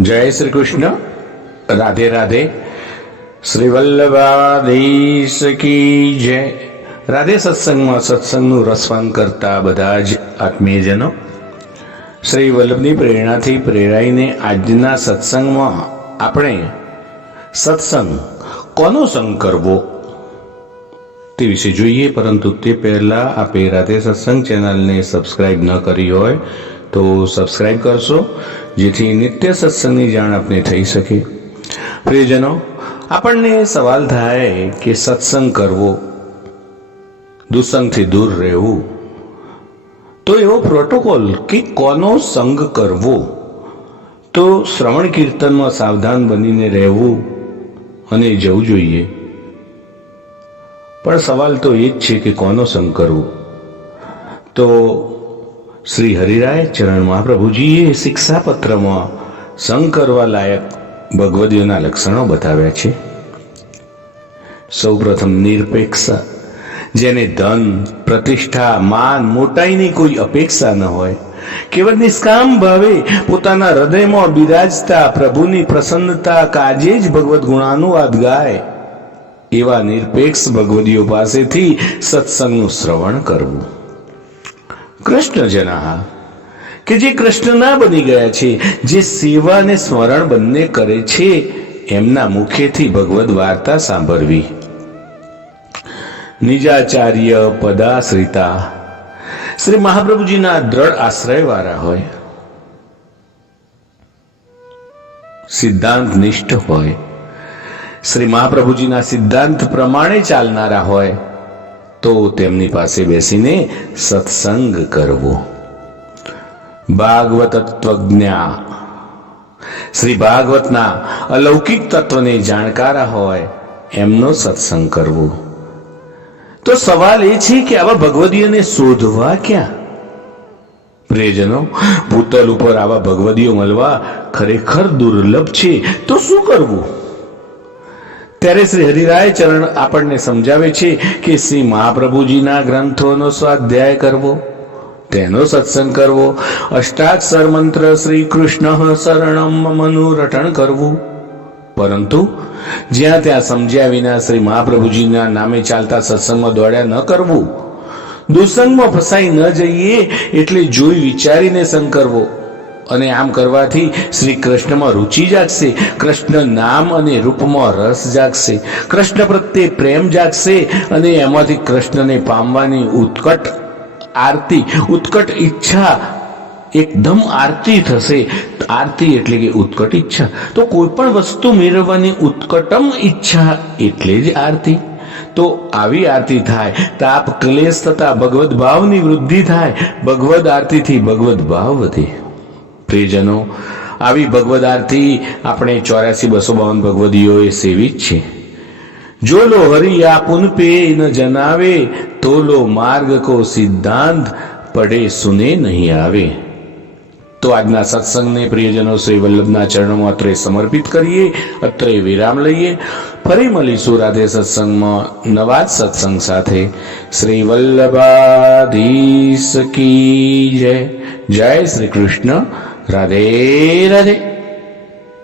जय श्री कृष्ण। राधे राधे। श्री वल्लभाधीश की जय। राधे सत्संगમાં સત્સંગનું રસપાન કરતા બધા જ આત્મીયજનો, શ્રી વલ્લભની પ્રેરણાથી પ્રેરાઈને આજના સત્સંગમાં આપણે સત્સંગ કોનો સંગ કરવો તે વિશે જોઈએ. પરંતુ તે પહેલા આપે રાધે સત્સંગ ચેનલને સબસ્ક્રાઇબ ન કરી હોય તો સબસ્ક્રાઇબ કરશો, જેથી નિત્ય સત્સંગની જાણ આપને થઈ શકે. પ્રિયજનો, આપણને સવાલ થાય કે સત્સંગ કરવો, દુસંગથી દૂર રહેવું, તો એવો પ્રોટોકોલ કે કોનો સંગ કરવો, તો શ્રવણ કીર્તનમાં સાવધાન બનીને રહેવું અને જવું જોઈએ. પણ સવાલ તો એ જ છે કે કોનો સંગ કરવો. તો શ્રી હરિરાય ચરણ મહાપ્રભુજીએ શિક્ષાપત્રમાં સંગ કરવા લાયક ભગવદીઓના લક્ષણો બતાવ્યા છે. સૌ પ્રથમ નિરપેક્ષ, જેને ધન, પ્રતિષ્ઠા, માન, મોટાઈની કોઈ અપેક્ષા ન હોય, કેવળ નિષ્કામ ભાવે પોતાના હૃદયમાં બિરાજતા પ્રભુની પ્રસન્નતા કાજે જ ભગવદ ગુણાનુવાદ ગાય, એવા નિરપેક્ષ ભગવદીઓ પાસેથી સત્સંગનું શ્રવણ કરવું. કૃષ્ણ જના, કે જે કૃષ્ણના બની ગયા છે, જે સેવા અને સ્મરણ બંને કરે છે, એમના મુખેથી ભગવદ વાર્તા સાંભળવી. નિજાચાર્ય પદાશ્રિતા, શ્રી મહાપ્રભુજીના દ્રઢ આશ્રય વાળા હોય, સિદ્ધાંત નિષ્ઠ હોય, શ્રી મહાપ્રભુજીના સિદ્ધાંત પ્રમાણે ચાલનારા હોય, તો તેમની પાસે બેસીને સત્સંગ કરવો. ભાગવત તત્વજ્ઞા, શ્રી ભાગવતના અલૌકિક તત્વને જાણકારા હોય, એમનો સત્સંગ કરવો. તો સવાલ એ છે કે આવા ભગવદીઓને શોધવા ક્યાં? પ્રિયજનો, ભૂતલ ઉપર આવા ભગવદીઓ મળવા ખરેખર દુર્લભ છે. તો શું કરવું? ત્યારે શ્રી હરિરાય ચરણ આપણને સમજાવે છે કે શ્રી મહાપ્રભુજીના ગ્રંથોનો સ્વાધ્યાય કરવો, તેનો સત્સંગ કરવો, અષ્ટાક્ષર મંત્ર શ્રી કૃષ્ણ શરણમ મમનું રટણ કરવું. પરંતુ જ્યાં ત્યાં સમજ્યા વિના શ્રી મહાપ્રભુજીના નામે ચાલતા સત્સંગમાં દોડ્યા ન કરવું. દુસંગમાં ફસાઈ ન જઈએ એટલે જોઈ વિચારીને સંગ કરવો. અને આમ કરવાથી શ્રી કૃષ્ણમાં રુચિ જાગશે, કૃષ્ણ નામ અને રૂપમાં રસ જાગશે, કૃષ્ણ પ્રત્યે પ્રેમ જાગશે, અને એમાંથી કૃષ્ણને પામવાની ઉત્કટ આરતી, ઉત્કટ ઈચ્છા એકદમ આરતી થશે. આરતી એટલે કે ઉત્કટ ઈચ્છા. તો કોઈ પણ વસ્તુ મેળવવાની ઉત્કટમ ઈચ્છા એટલે જ આરતી. તો આવી આરતી થાય, તાપ ક્લેશ થતા ભગવદ ભાવની વૃદ્ધિ થાય. ભગવદ આરતીથી ભગવદ ભાવ વધે. પ્રિયજનો, આવી ભગવદ આરતી આપણે 84,252 ભગવદીઓએ સેવી જ છે. જો લો હરિ આપુન પે ન જનાવે, તો લો માર્ગ કો સિદ્ધાંત પડે સુને નહીં આવે. તો આજના સત્સંગને પ્રિયજનો શ્રી વલ્લભના ચરણોમાં અત્રે સમર્પિત કરીએ, અત્રે વિરામ લઈએ. ફરી મળીશું રાધે સત્સંગમાં નવા જ સત્સંગ સાથે. શ્રી વલ્લભાધીશ કી જય. જય શ્રી કૃષ્ણ. રાધે રાધે.